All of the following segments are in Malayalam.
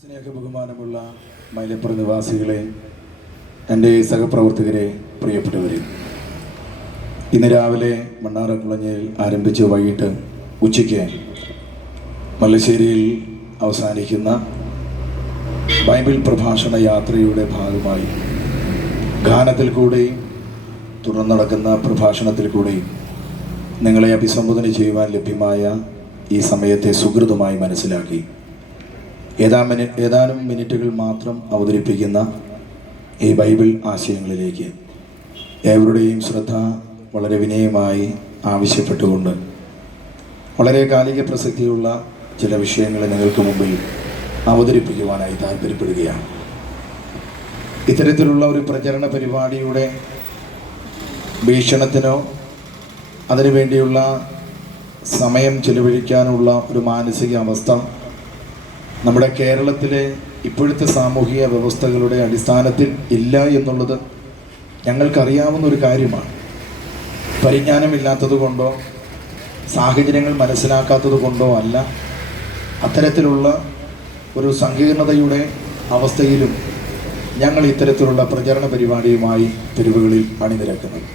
സ്നേഹ ബഹുമാനമുള്ള മൈലപ്പുറം നിവാസികളെ എന്റെ സഹപ്രവർത്തകരെ പ്രിയപ്പെട്ടവരെ. ഇന്ന് രാവിലെ മണ്ണാറക്കുളഞ്ഞയിൽ ആരംഭിച്ച് വൈകിട്ട് ഉച്ചയ്ക്ക് മല്ലശ്ശേരിയിൽ അവസാനിക്കുന്ന ബൈബിൾ പ്രഭാഷണ യാത്രയുടെ ഭാഗമായി ഗാനത്തിൽ കൂടെയും തുടർന്ന് നടക്കുന്ന പ്രഭാഷണത്തിൽ കൂടെയും നിങ്ങളെ അഭിസംബോധന ചെയ്യുവാൻ ലഭ്യമായ ഈ സമയത്തെ സുഹൃതമായി മനസ്സിലാക്കി. ഏതാ ഏതാനും മിനിറ്റുകൾ മാത്രം അവതരിപ്പിക്കുന്ന ഈ ബൈബിൾ ആശയങ്ങളിലേക്ക് ഏവരുടെയും ശ്രദ്ധ വളരെ വിനയമായി ആവശ്യപ്പെട്ടുകൊണ്ട് വളരെ കാലിക പ്രസക്തിയുള്ള ചില വിഷയങ്ങൾ നിങ്ങൾക്ക് മുമ്പിൽ അവതരിപ്പിക്കുവാനായി താല്പര്യപ്പെടുകയാണ് ഇത്തരത്തിലുള്ള ഒരു പ്രചരണ പരിപാടിയുടെ ഭീഷണത്തിനോ അതിനുവേണ്ടിയുള്ള സമയം ചെലവഴിക്കാനുള്ള ഒരു മാനസിക അവസ്ഥ നമ്മുടെ കേരളത്തിലെ ഇപ്പോഴത്തെ സാമൂഹിക വ്യവസ്ഥകളുടെ അടിസ്ഥാനത്തിൽ ഇല്ല എന്നുള്ളത് ഞങ്ങൾക്കറിയാവുന്ന ഒരു കാര്യമാണ്. പരിജ്ഞാനമില്ലാത്തത് കൊണ്ടോ സാഹചര്യങ്ങൾ മനസ്സിലാക്കാത്തത് കൊണ്ടോ അല്ല അത്തരത്തിലുള്ള ഒരു സങ്കീർണതയുടെ അവസ്ഥയിലും ഞങ്ങൾ ഇത്തരത്തിലുള്ള പ്രചരണ പരിപാടിയുമായി തെരുവുകളിൽ അണിനിരക്കുന്നത്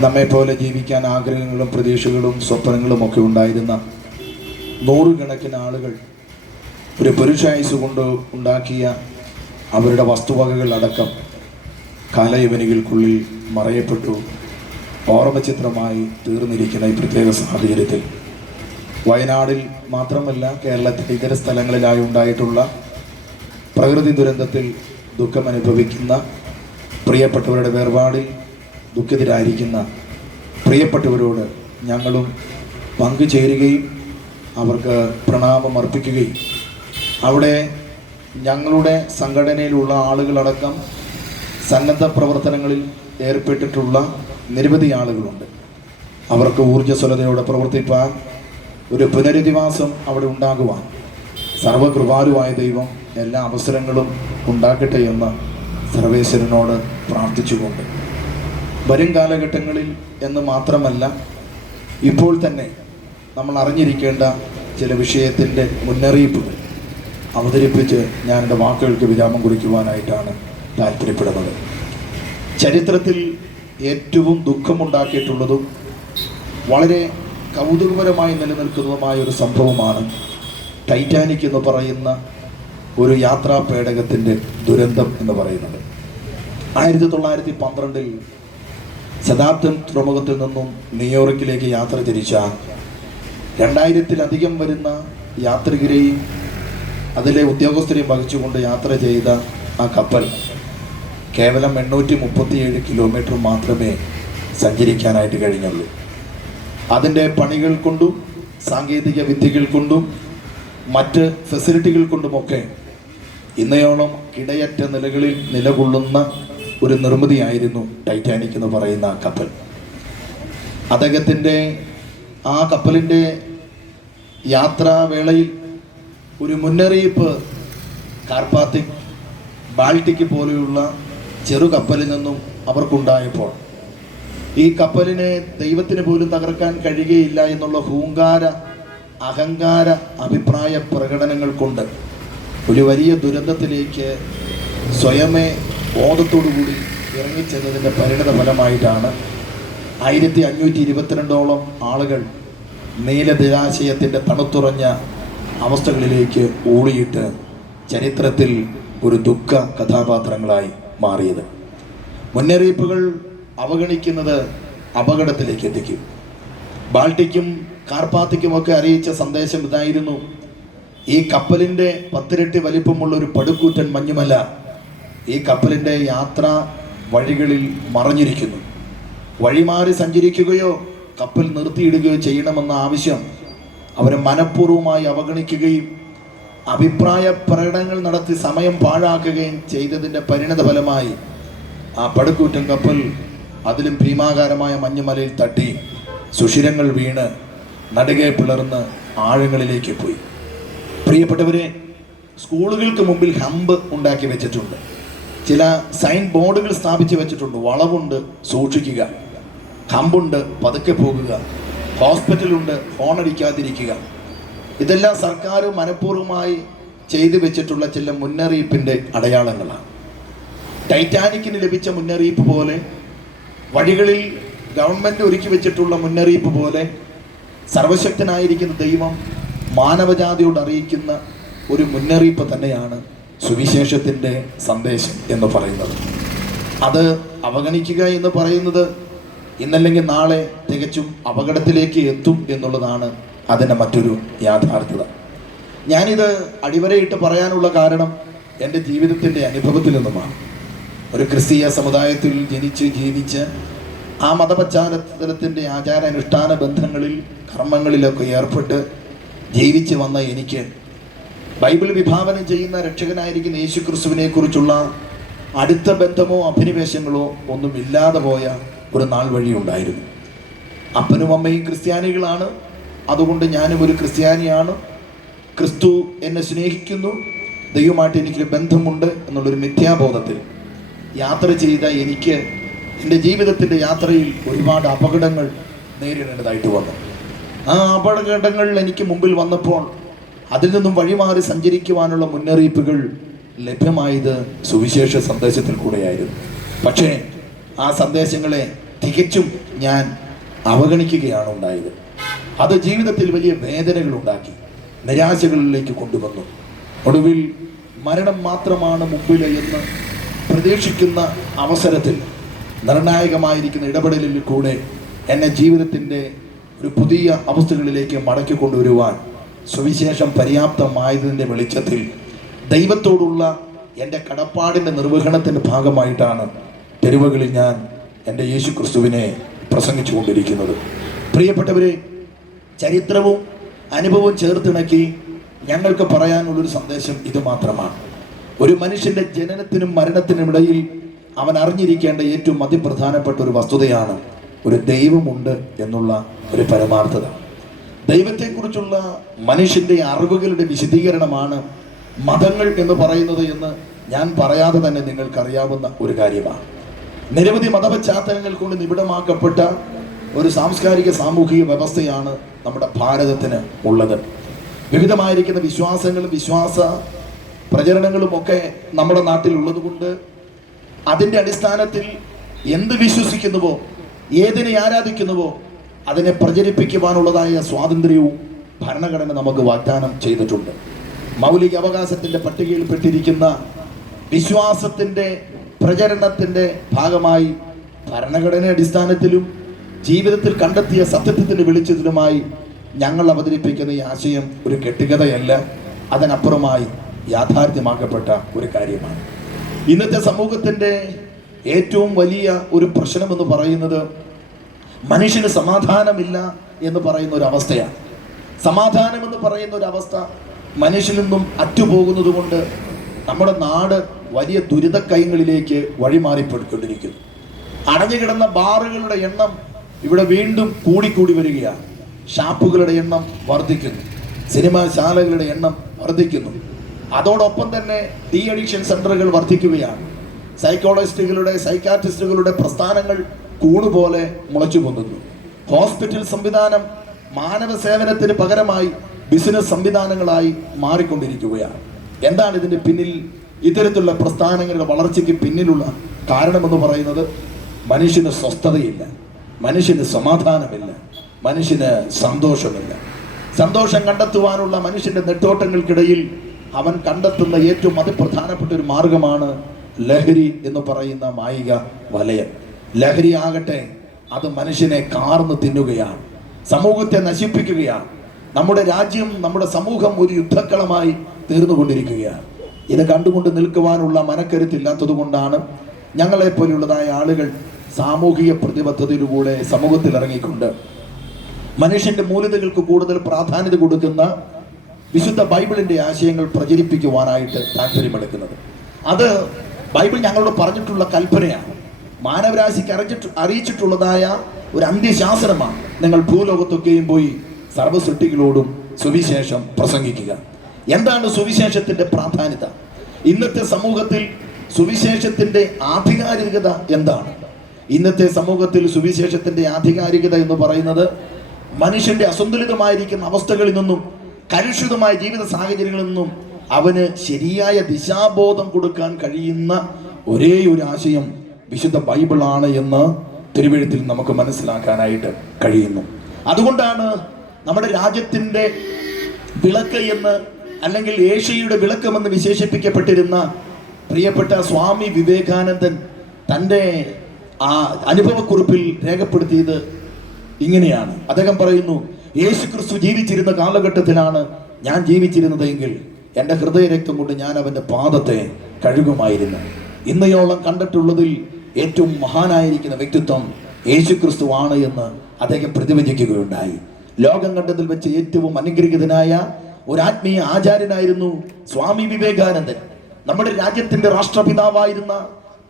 നമ്മെപ്പോലെ ജീവിക്കാൻ ആഗ്രഹങ്ങളും പ്രതീക്ഷകളും സ്വപ്നങ്ങളും ഒക്കെ ഉണ്ടായിരുന്ന നൂറുകണക്കിന് ആളുകൾ ഒരു പുരുഷായുസ് കൊണ്ട് ഉണ്ടാക്കിയ അവരുടെ വസ്തുവകകൾ അടക്കം കാലയവനികൾക്കുള്ളിൽ മറയപ്പെട്ടു. ഓർമ്മചിത്രമായി തീർന്നിരിക്കുന്ന ഈ പ്രത്യേക സാഹചര്യത്തിൽ വയനാടിൽ മാത്രമല്ല കേരളത്തിലെ ഇതര സ്ഥലങ്ങളിലായി ഉണ്ടായിട്ടുള്ള പ്രകൃതി ദുരന്തത്തിൽ ദുഃഖം അനുഭവിക്കുന്ന പ്രിയപ്പെട്ടവരുടെ വേർപാടിൽ ദുഃഖിതരായിരിക്കുന്ന പ്രിയപ്പെട്ടവരോട് ഞങ്ങളും പങ്കുചേരുകയും അവർക്ക് പ്രണാമം അർപ്പിക്കുകയും അവിടെ ഞങ്ങളുടെ സംഘടനയിലുള്ള ആളുകളടക്കം സന്നദ്ധ പ്രവർത്തനങ്ങളിൽ ഏർപ്പെട്ടിട്ടുള്ള നിരവധി ആളുകളുണ്ട്. അവർക്ക് ഊർജസ്വലതയോടെ പ്രവർത്തിപ്പാൻ ഒരു പുനരധിവാസം അവിടെ ഉണ്ടാകുവാൻ സർവകൃപാലുവായ ദൈവം എല്ലാ അവസരങ്ങളും ഉണ്ടാക്കട്ടെ എന്ന് സർവേശ്വരനോട് പ്രാർത്ഥിച്ചുകൊണ്ട്. വരും കാലഘട്ടങ്ങളിൽ എന്ന് മാത്രമല്ല ഇപ്പോൾ തന്നെ നമ്മൾ അറിഞ്ഞിരിക്കേണ്ട ചില വിഷയത്തിന്റെ മുന്നറിയിപ്പുകൾ. അവതരിപ്പിച്ച് ഞാൻ എന്റെ വാക്കുകൾക്ക് വിരാമം കുറിക്കുവാനായിട്ടാണ് താല്പര്യപ്പെടുന്നത്. ചരിത്രത്തിൽ ഏറ്റവും ദുഃഖമുണ്ടാക്കിയിട്ടുള്ളതും വളരെ കൗതുകപരമായി നിലനിൽക്കുന്നതുമായ ഒരു സംഭവമാണ് ടൈറ്റാനിക് എന്ന് പറയുന്ന ഒരു യാത്രാ പേടകത്തിന്റെ ദുരന്തം എന്ന് പറയുന്നത്. ആയിരത്തി തൊള്ളായിരത്തി പന്ത്രണ്ടിൽ ശതാബ്ദം തുറമുഖത്തിൽ നിന്നും ന്യൂയോർക്കിലേക്ക് യാത്ര തിരിച്ച രണ്ടായിരത്തിലധികം വരുന്ന യാത്രികരെയും അതിലെ ഉദ്യോഗസ്ഥരെ വഹിച്ചുകൊണ്ട് യാത്ര ചെയ്ത ആ കപ്പൽ കേവലം എണ്ണൂറ്റി മുപ്പത്തിയേഴ് കിലോമീറ്റർ മാത്രമേ സഞ്ചരിക്കാനായിട്ട് കഴിഞ്ഞുള്ളൂ. അതിന്റെ പണികൾ കൊണ്ടും സാങ്കേതിക വിദ്യകൾ കൊണ്ടും മറ്റ് ഫെസിലിറ്റികൾ കൊണ്ടുമൊക്കെ ഇന്നയോളം കിടയറ്റ നിലകളിൽ നിലകൊള്ളുന്ന ഒരു നിർമ്മിതിയായിരുന്നു ടൈറ്റാനിക് എന്ന് പറയുന്ന ആ കപ്പൽ. അദ്ദേഹത്തിന്റെ ആ കപ്പലിന്റെ യാത്രാവേളയിൽ ഒരു മുന്നറിയിപ്പ് കാർപ്പാത്തിക് ബാൾട്ടിക് പോലെയുള്ള ചെറു കപ്പലിൽ നിന്നും അവർക്കുണ്ടായപ്പോൾ. ഈ കപ്പലിനെ ദൈവത്തിന് പോലും തകർക്കാൻ കഴിയുകയില്ല എന്നുള്ള ഹൂങ്കാര അഹങ്കാര അഭിപ്രായ പ്രകടനങ്ങൾ കൊണ്ട് ഒരു വലിയ ദുരന്തത്തിലേക്ക് സ്വയമേ ബോധത്തോടുകൂടി ഇറങ്ങിച്ചെന്നതിന്റെ പരിണിത ഫലമായിട്ടാണ് ആയിരത്തി അഞ്ഞൂറ്റി ഇരുപത്തിരണ്ടോളം ആളുകൾ നീലദിരാശയത്തിന്റെ തണുത്തുറഞ്ഞ അവസ്ഥകളിലേക്ക് ഓടിയിട്ട് ചരിത്രത്തിൽ ഒരു ദുഃഖ കഥാപാത്രങ്ങളായി മാറിയത്. മുന്നറിയിപ്പുകൾ അവഗണിക്കുന്നത് അപകടത്തിലേക്ക് എത്തിക്കും. ബാൾട്ടിക്കും കാർപ്പാത്തിക്കുമൊക്കെ അറിയിച്ച സന്ദേശം ഇതായിരുന്നു ഈ കപ്പലിന്റെ പത്തിരട്ടി വലിപ്പമുള്ള ഒരു പടുക്കൂറ്റൻ മഞ്ഞുമല ഈ കപ്പലിന്റെ യാത്ര വഴികളിൽ മറഞ്ഞിരിക്കുന്നു. വഴിമാറി സഞ്ചരിക്കുകയോ കപ്പൽ നിർത്തിയിടുകയോ ചെയ്യണമെന്ന ആവശ്യം അവരെ മനഃപൂർവമായി അവഗണിക്കുകയും അഭിപ്രായ പ്രകടനങ്ങൾ നടത്തി സമയം പാഴാക്കുകയും ചെയ്തതിന്റെ പരിണിത ഫലമായി ആ പടുക്കൂറ്റൻ കപ്പൽ അതിലും ഭീമാകാരമായ മഞ്ഞുമലയിൽ തട്ടി സുഷിരങ്ങൾ വീണ് നടുകെ പിളർന്ന് ആഴങ്ങളിലേക്ക് പോയി. പ്രിയപ്പെട്ടവരെ സ്കൂളുകൾക്ക് മുമ്പിൽ ഹമ്പ് ഉണ്ടാക്കി വെച്ചിട്ടുണ്ട്. ചില സൈൻ ബോർഡുകൾ സ്ഥാപിച്ച് വെച്ചിട്ടുണ്ട്. വളവുണ്ട് സൂക്ഷിക്കുക. ഹമ്പുണ്ട് പതുക്കെ പോകുക. ഹോസ്പിറ്റലുണ്ട് ഹോണടിക്കാതിരിക്കുക ഇതെല്ലാം സർക്കാർ മനഃപൂർവമായി ചെയ്തു വെച്ചിട്ടുള്ള ചില മുന്നറിയിപ്പിന്റെ അടയാളങ്ങളാണ്. ടൈറ്റാനിക്കിന് ലഭിച്ച മുന്നറിയിപ്പ് പോലെ വഴികളിൽ ഗവൺമെന്റ് ഒരുക്കി വെച്ചിട്ടുള്ള മുന്നറിയിപ്പ് പോലെ സർവശക്തനായിരിക്കുന്ന ദൈവം മാനവജാതിയോട് അറിയിക്കുന്ന ഒരു മുന്നറിയിപ്പ് തന്നെയാണ് സുവിശേഷത്തിന്റെ സന്ദേശം എന്ന് പറയുന്നത്. അത് അവഗണിക്കുക എന്ന് പറയുന്നത് ഇന്നല്ലെങ്കിൽ നാളെ തികച്ചും അപകടത്തിലേക്ക് എത്തും എന്നുള്ളതാണ് അതിന്റെ മറ്റൊരു യാഥാർത്ഥ്യത. ഞാനിത് അടിവരയിട്ട് പറയാനുള്ള കാരണം എന്റെ ജീവിതത്തിന്റെ അനുഭവത്തിൽ നിന്നുമാണ്. ഒരു ക്രിസ്തീയ സമുദായത്തിൽ ജനിച്ച് ജീവിച്ച് ആ മതപശ്ചാത്തലത്തിന്റെ ആചാരാനുഷ്ഠാന ബന്ധങ്ങളിൽ കർമ്മങ്ങളിലൊക്കെ ഏർപ്പെട്ട് ജീവിച്ചു വന്ന എനിക്ക് ബൈബിൾ വിഭാവനം ചെയ്യുന്ന രക്ഷകനായിരിക്കുന്ന യേശു ക്രിസ്തുവിനെ അടുത്ത ബന്ധമോ അഭിനിവേശങ്ങളോ ഒന്നും ഇല്ലാതെ പോയ ഒരു നാൾ വഴിയുണ്ടായിരുന്നു അപ്പനും അമ്മയും ക്രിസ്ത്യാനികളാണ്. അതുകൊണ്ട് ഞാനും ഒരു ക്രിസ്ത്യാനിയാണ്. ക്രിസ്തു എന്നെ സ്നേഹിക്കുന്നു. ദൈവമായിട്ട് എനിക്കൊരു ബന്ധമുണ്ട് എന്നുള്ളൊരു മിഥ്യാബോധത്തിൽ യാത്ര ചെയ്ത എനിക്ക് എന്റെ ജീവിതത്തിന്റെ യാത്രയിൽ ഒരുപാട് അപകടങ്ങൾ നേരിടേണ്ടതായിട്ട് വന്നു. ആ അപകടങ്ങൾ എനിക്ക് മുമ്പിൽ വന്നപ്പോൾ അതിൽ നിന്നും വഴിമാറി സഞ്ചരിക്കുവാനുള്ള മുന്നറിയിപ്പുകൾ ലഭ്യമായത് സുവിശേഷ സന്ദേശത്തിൽ കൂടെയായിരുന്നു. പക്ഷേ ആ സന്ദേശങ്ങളെ തികച്ചും ഞാൻ അവഗണിക്കുകയാണ് ഉണ്ടായത്. അത് ജീവിതത്തിൽ വലിയ വേദനകൾ ഉണ്ടാക്കി നിരാശകളിലേക്ക് കൊണ്ടുവന്നു. ഒടുവിൽ മരണം മാത്രമാണ് മുമ്പിൽ എന്ന് പ്രതീക്ഷിക്കുന്ന അവസരത്തിൽ നിർണായകമായിരിക്കുന്ന ഇടപെടലിൽ കൂടെ എന്നെ ജീവിതത്തിന്റെ ഒരു പുതിയ അവസ്ഥകളിലേക്ക് മടക്കി കൊണ്ടുവരുവാൻ സുവിശേഷം പര്യാപ്തമായതിന്റെ വെളിച്ചത്തിൽ ദൈവത്തോടുള്ള എന്റെ കടപ്പാടിന്റെ നിർവഹണത്തിന്റെ ഭാഗമായിട്ടാണ് തെരുവുകളിൽ ഞാൻ എന്റെ യേശു ക്രിസ്തുവിനെ പ്രസംഗിച്ചു കൊണ്ടിരിക്കുന്നത്. പ്രിയപ്പെട്ടവരെ ചരിത്രവും അനുഭവവും ചേർത്തിണക്കി ഞങ്ങൾക്ക് പറയാനുള്ളൊരു സന്ദേശം ഇത് മാത്രമാണ്. ഒരു മനുഷ്യന്റെ ജനനത്തിനും മരണത്തിനും ഇടയിൽ അവൻ അറിഞ്ഞിരിക്കേണ്ട ഏറ്റവും അതിപ്രധാനപ്പെട്ട ഒരു വസ്തുതയാണ് ഒരു ദൈവമുണ്ട് എന്നുള്ള ഒരു പരമാർത്ഥത. ദൈവത്തെക്കുറിച്ചുള്ള മനുഷ്യന്റെ അറിവുകളുടെ വിശദീകരണമാണ് മതങ്ങൾ എന്ന് പറയുന്നത് എന്ന് ഞാൻ പറയാതെ തന്നെ നിങ്ങൾക്കറിയാവുന്ന ഒരു കാര്യമാണ്. നിരവധി മതപശ്ചാത്തലങ്ങൾ കൊണ്ട് നിബിഡമാക്കപ്പെട്ട ഒരു സാംസ്കാരിക സാമൂഹിക വ്യവസ്ഥയാണ് നമ്മുടെ ഭാരതത്തിന് ഉള്ളത്. വിവിധമായിരിക്കുന്ന വിശ്വാസങ്ങളും വിശ്വാസ പ്രചരണങ്ങളും ഒക്കെ നമ്മുടെ നാട്ടിൽ ഉള്ളതുകൊണ്ട് അതിന്റെ അടിസ്ഥാനത്തിൽ എന്ത് വിശ്വസിക്കുന്നുവോ ഏതിനെ ആരാധിക്കുന്നുവോ അതിനെ പ്രചരിപ്പിക്കുവാനുള്ളതായ സ്വാതന്ത്ര്യവും ഭരണഘടന നമുക്ക് വാഗ്ദാനം ചെയ്തിട്ടുണ്ട്. മൗലിക അവകാശത്തിന്റെ പട്ടികയിൽപ്പെട്ടിരിക്കുന്ന വിശ്വാസത്തിന്റെ പ്രചരണത്തിന്റെ ഭാഗമായി ഭരണഘടന അടിസ്ഥാനത്തിലും ജീവിതത്തിൽ കണ്ടെത്തിയ സത്യത്വത്തിന്റെ വെളിച്ചത്തിലുമായി ഞങ്ങൾ അവതരിപ്പിക്കുന്ന ഈ ആശയം ഒരു കെട്ടുകഥയല്ല. അതിനപ്പുറമായി യാഥാർത്ഥ്യമാക്കപ്പെട്ട ഒരു കാര്യമാണ്. ഇന്നത്തെ സമൂഹത്തിന്റെ ഏറ്റവും വലിയ ഒരു പ്രശ്നമെന്ന് പറയുന്നത് മനുഷ്യന് സമാധാനമില്ല എന്ന് പറയുന്ന ഒരു അവസ്ഥയാണ്. സമാധാനം എന്ന് പറയുന്ന ഒരു അവസ്ഥ മനുഷ്യനിൽ നിന്നും നമ്മുടെ നാട് വലിയ ദുരിതക്കൈകളിലേക്ക് വഴിമാറിപ്പോയിക്കൊണ്ടിരിക്കുന്നു അടഞ്ഞുകിടന്ന ബാറുകളുടെ എണ്ണം ഇവിടെ വീണ്ടും കൂടിക്കൂടി വരികയാണ്. ഷാപ്പുകളുടെ എണ്ണം വർദ്ധിക്കുന്നു. സിനിമാ ശാലകളുടെ എണ്ണം വർദ്ധിക്കുന്നു. അതോടൊപ്പം തന്നെ ഡി അഡിക്ഷൻ സെന്ററുകൾ വർദ്ധിക്കുകയാണ്. സൈക്കോളജിസ്റ്റുകളുടെ സൈക്കാട്രിസ്റ്റുകളുടെ പ്രസ്ഥാനങ്ങൾ കൂണുപോലെ മുളച്ചു പൊന്നുന്നു ഹോസ്പിറ്റൽ സംവിധാനം മാനവ സേവനത്തിന് പകരമായി ബിസിനസ് സംവിധാനങ്ങളായി മാറിക്കൊണ്ടിരിക്കുകയാണ്. എന്താണ് ഇതിന്റെ പിന്നിൽ ഇത്തരത്തിലുള്ള പ്രസ്ഥാനങ്ങളുടെ വളർച്ചയ്ക്ക് പിന്നിലുള്ള കാരണമെന്ന് പറയുന്നത്? മനുഷ്യന് സ്വസ്ഥതയില്ല. മനുഷ്യന് സമാധാനമില്ല. മനുഷ്യന് സന്തോഷമില്ല. സന്തോഷം കണ്ടെത്തുവാനുള്ള മനുഷ്യന്റെ നെട്ടോട്ടങ്ങൾക്കിടയിൽ അവൻ കണ്ടെത്തുന്ന ഏറ്റവും അതിപ്രധാനപ്പെട്ട ഒരു മാർഗമാണ് ലഹരി എന്ന് പറയുന്ന മായിക വലയം. ലഹരി ആകട്ടെ അത് മനുഷ്യനെ കാർന്ന് തിന്നുകയാണ് സമൂഹത്തെ നശിപ്പിക്കുകയാണ്. നമ്മുടെ രാജ്യം നമ്മുടെ സമൂഹം ഒരു യുദ്ധക്കളമായി തീർന്നുകൊണ്ടിരിക്കുകയാണ്. ഇത് കണ്ടുകൊണ്ട് നിൽക്കുവാനുള്ള മനക്കരുത്തില്ലാത്തത് കൊണ്ടാണ് ഞങ്ങളെ പോലെയുള്ളതായ ആളുകൾ സാമൂഹിക പ്രതിബദ്ധതയിലൂടെ സമൂഹത്തിൽ ഇറങ്ങിക്കൊണ്ട്. മനുഷ്യന്റെ മൂലതകൾക്ക് കൂടുതൽ പ്രാധാന്യത കൊടുക്കുന്ന വിശുദ്ധ ബൈബിളിന്റെ ആശയങ്ങൾ പ്രചരിപ്പിക്കുവാനായിട്ട് താല്പര്യമെടുക്കുന്നത്. അത് ബൈബിൾ ഞങ്ങളോട് പറഞ്ഞിട്ടുള്ള കൽപ്പനയാണ്. മാനവരാശിക്ക് അറിഞ്ഞിട്ട് അറിയിച്ചിട്ടുള്ളതായ ഒരു അന്ത്യശാസനമാണ്. നിങ്ങൾ ഭൂലോകത്തൊക്കെയും പോയി സർവസൃഷ്ടികളോടും സുവിശേഷം പ്രസംഗിക്കുക. എന്താണ് സുവിശേഷത്തിന്റെ പ്രാധാന്യത? ഇന്നത്തെ സമൂഹത്തിൽ സുവിശേഷത്തിന്റെ ആധികാരികത എന്താണ്? ഇന്നത്തെ സമൂഹത്തിൽ സുവിശേഷത്തിന്റെ ആധികാരികത എന്ന് പറയുന്നത് മനുഷ്യന്റെ അസന്തുലിതമായിരിക്കുന്ന അവസ്ഥകളിൽ നിന്നും കലുഷിതമായ ജീവിത സാഹചര്യങ്ങളിൽ നിന്നും അവന് ശരിയായ ദിശാബോധം കൊടുക്കാൻ കഴിയുന്ന ഒരേ ഒരു ആശയം വിശുദ്ധ ബൈബിളാണ് എന്ന് തിരുവഴുത്തിൽ നമുക്ക് മനസ്സിലാക്കാനായിട്ട് കഴിയുന്നു. അതുകൊണ്ടാണ് നമ്മുടെ രാജ്യത്തിന്റെ വിളക്ക് എന്ന് അല്ലെങ്കിൽ ഏഷ്യയുടെ വിളക്കമെന്ന് വിശേഷിപ്പിക്കപ്പെട്ടിരുന്ന പ്രിയപ്പെട്ട സ്വാമി വിവേകാനന്ദൻ തന്റെ ആ അനുഭവക്കുറിപ്പിൽ രേഖപ്പെടുത്തിയത് ഇങ്ങനെയാണ്. അദ്ദേഹം പറയുന്നു യേശു ക്രിസ്തു ജീവിച്ചിരുന്ന കാലഘട്ടത്തിലാണ് ഞാൻ ജീവിച്ചിരുന്നതെങ്കിൽ എന്റെ ഹൃദയ രക്തം കൊണ്ട് ഞാൻ അവന്റെ പാദത്തെ കഴുകുമായിരുന്നു. ഇന്നയോളം കണ്ടിട്ടുള്ളതിൽ ഏറ്റവും മഹാനായിരിക്കുന്ന വ്യക്തിത്വം യേശു ക്രിസ്തു ആണ് എന്ന് അദ്ദേഹം പ്രതിവചിക്കുകയുണ്ടായി ലോകം കണ്ടതിൽ വെച്ച് ഏറ്റവും അനുഗ്രഹീതനായ ഒരു ആത്മീയ ആചാര്യനായിരുന്നു സ്വാമി വിവേകാനന്ദൻ. നമ്മുടെ രാജ്യത്തിന്റെ രാഷ്ട്രപിതാവായിരുന്ന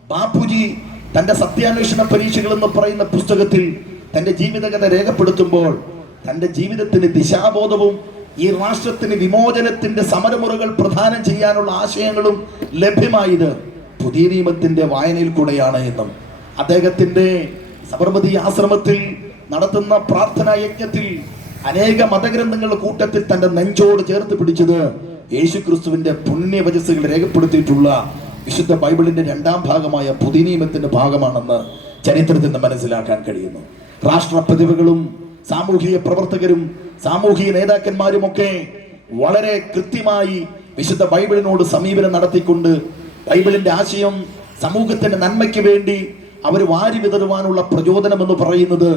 ബാപ്പുജി തന്റെ സത്യാന്വേഷണ പരീക്ഷകൾ എന്ന് പറയുന്ന പുസ്തകത്തിൽ തന്റെ ജീവിതകഥ രേഖപ്പെടുത്തുമ്പോൾ തന്റെ ജീവിതത്തിന് ദിശാബോധവും ഈ രാഷ്ട്രത്തിന് വിമോചനത്തിന്റെ സമരമുറകൾ പ്രധാനം ചെയ്യാനുള്ള ആശയങ്ങളും ലഭ്യമായത് പുതിയ നിയമത്തിന്റെ വായനയിൽ കൂടെയാണ് എന്നും അദ്ദേഹത്തിന്റെ സബർമതി ആശ്രമത്തിൽ നടത്തുന്ന പ്രാർത്ഥനാ യജ്ഞത്തിൽ അനേക മതഗ്രന്ഥങ്ങളുടെ കൂട്ടത്തിൽ തന്റെ നെഞ്ചോട് ചേർത്ത് പിടിച്ചത് യേശു ക്രിസ്തുവിന്റെ പുണ്യവചസ്സുകൾ രേഖപ്പെടുത്തിയിട്ടുള്ള വിശുദ്ധ ബൈബിളിന്റെ രണ്ടാം ഭാഗമായ പുതിനിയമത്തിന്റെ ഭാഗമാണെന്ന് ചരിത്രത്തിൽ നിന്ന് മനസ്സിലാക്കാൻ കഴിയുന്നു. രാഷ്ട്രപ്രതിഭകളും സാമൂഹിക പ്രവർത്തകരും സാമൂഹിക നേതാക്കന്മാരും ഒക്കെ വളരെ കൃത്യമായി വിശുദ്ധ ബൈബിളിനോട് സമീപനം നടത്തിക്കൊണ്ട് ബൈബിളിന്റെ ആശയം സമൂഹത്തിന്റെ നന്മയ്ക്ക് വേണ്ടി അവർ വാരി വിതറുവാനുള്ള പ്രചോദനം എന്ന് പറയുന്നത്